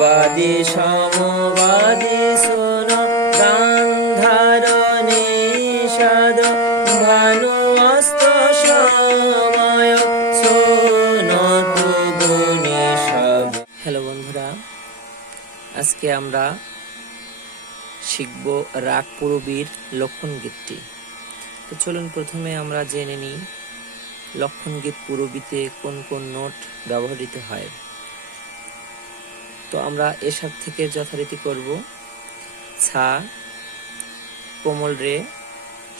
বাদি, সমবাদি শোন গান্ধার নিষাদ, ভানু অস্ত সময়, শোন হ্যালো বন্ধুরা, আজকে আমরা শিখব রাগ পুরবীর লক্ষণ গীতটি। তো চলুন প্রথমে আমরা জেনে নিই লক্ষণ গীত পুরবীতে কোন কোন নোট ব্যবহৃত হয়। তো আমরা এসব থেকে যথারীতি করব। ছা, কোমল রে,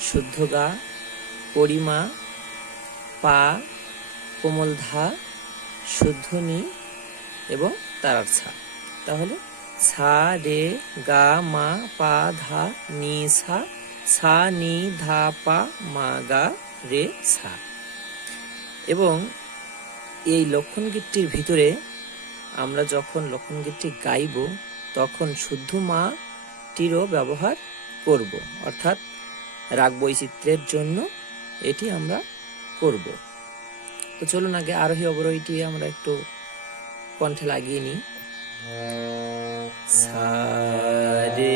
শুদ্ধ গা, পরিমা, পা, কোমল ধা, শুদ্ধ নি এবং তারার ছা। তাহলে ছা রে, গা, মা, পা, ধা, নি সা সা নি, ধা, পা, মা, গা, রে সা এবং এই লক্ষণ গীতটির ভিতরে আমরা যখন লক্ষণ গীতটি গাইব, তখন শুদ্ধ মাটিরও ব্যবহার করব। অর্থাৎ রাগ বৈচিত্র্যের জন্য এটি আমরা করব। তো চলুন আগে আরোহী অবরোহীটি আমরা একটু কণ্ঠে লাগিয়ে নিই। সা রে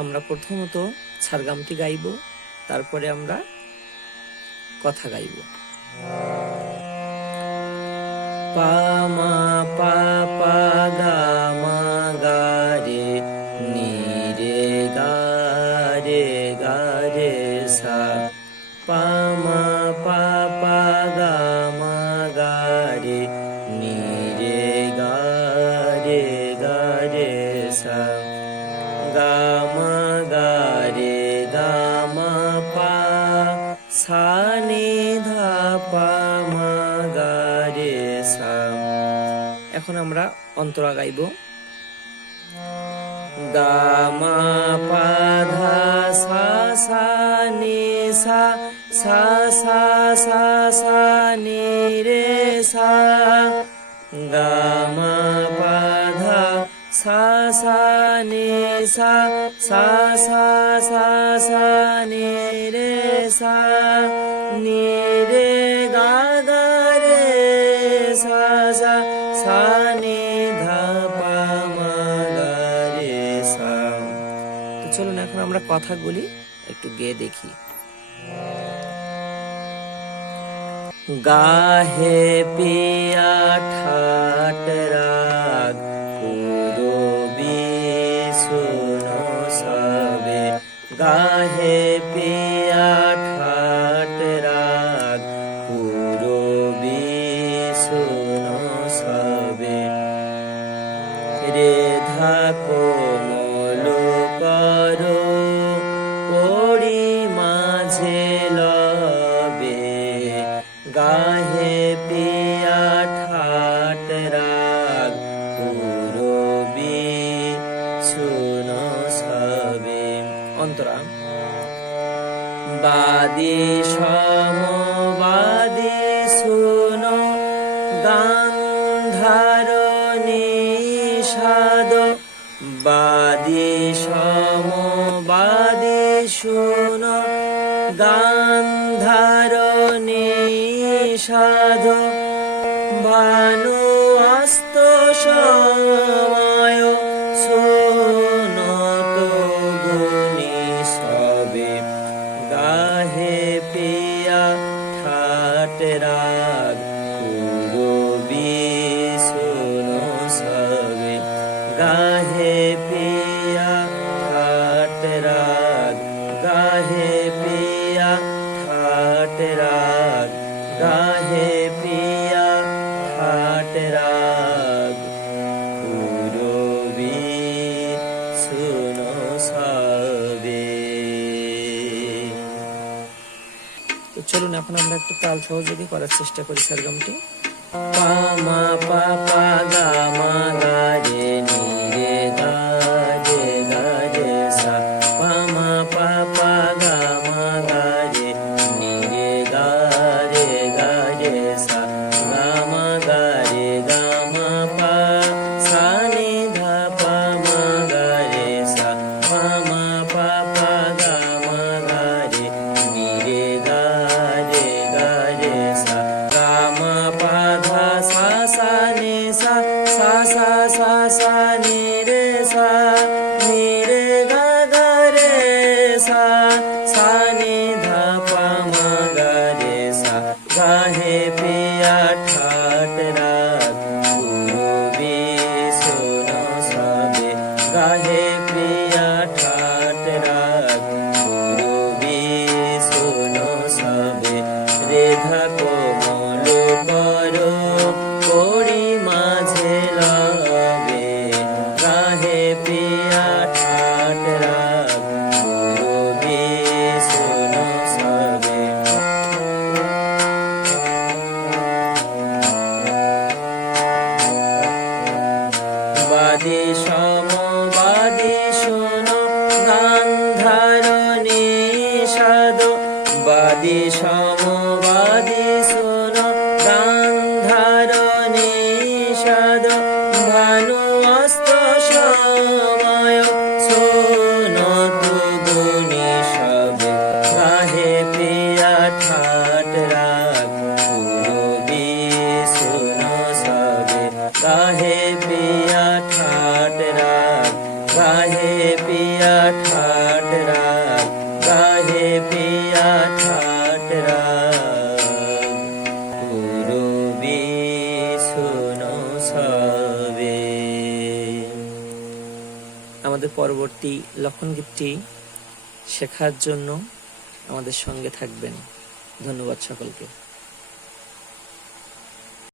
আমরা প্রথমত ছাড়গামটি গাইব তারপরে আমরা কথা গাইব। পা মা পা সা নি ধা পা গা রে সা এখন আমরা অন্তরা গাইব। গা মা পা ধা সা সা নি সা সা সা সা সা নি রে সা। গা মা পা ধা সা সা নি সা সা সা সা সা নি সা নি রে গা গা সা সা সা নি ধা চলুন এখন আমরা কথাগুলি একটু গেয়ে দেখি। গাহে পিয়া ঠাট রাগ পুরবি শুনো সবে। গাহে পিয়া রেধা কোমল করো কড়ি মাঝে লবে, গাহে পিয়া ঠাট রাগ, পুরবি শুন সবে অন্তরা। বাদি সমবাদি গান্ধার সাধু ভানু আস্ত সময় চলুন, এখন আমরা একটু তাল সহযোগী করার চেষ্টা করি সারগামটি পা মা পা পা গা মা গা। সা নি রে সা, নি রে গা গা রে সা সা নি ধা পা মা গা রে সা। গা হে পিয়া ঠাট রাত শুনো বি শুনো সবে গা হে পিয়া ঠাট রাত শুনো বি শুনো সবে রে ধা কো গান্ধারণী সাধু বাদী সমবাদী আমাদের পরবর্তী লক্ষণগীতটি শেখার জন্য আমাদের সঙ্গে থাকবেন। ধন্যবাদ সকলকে।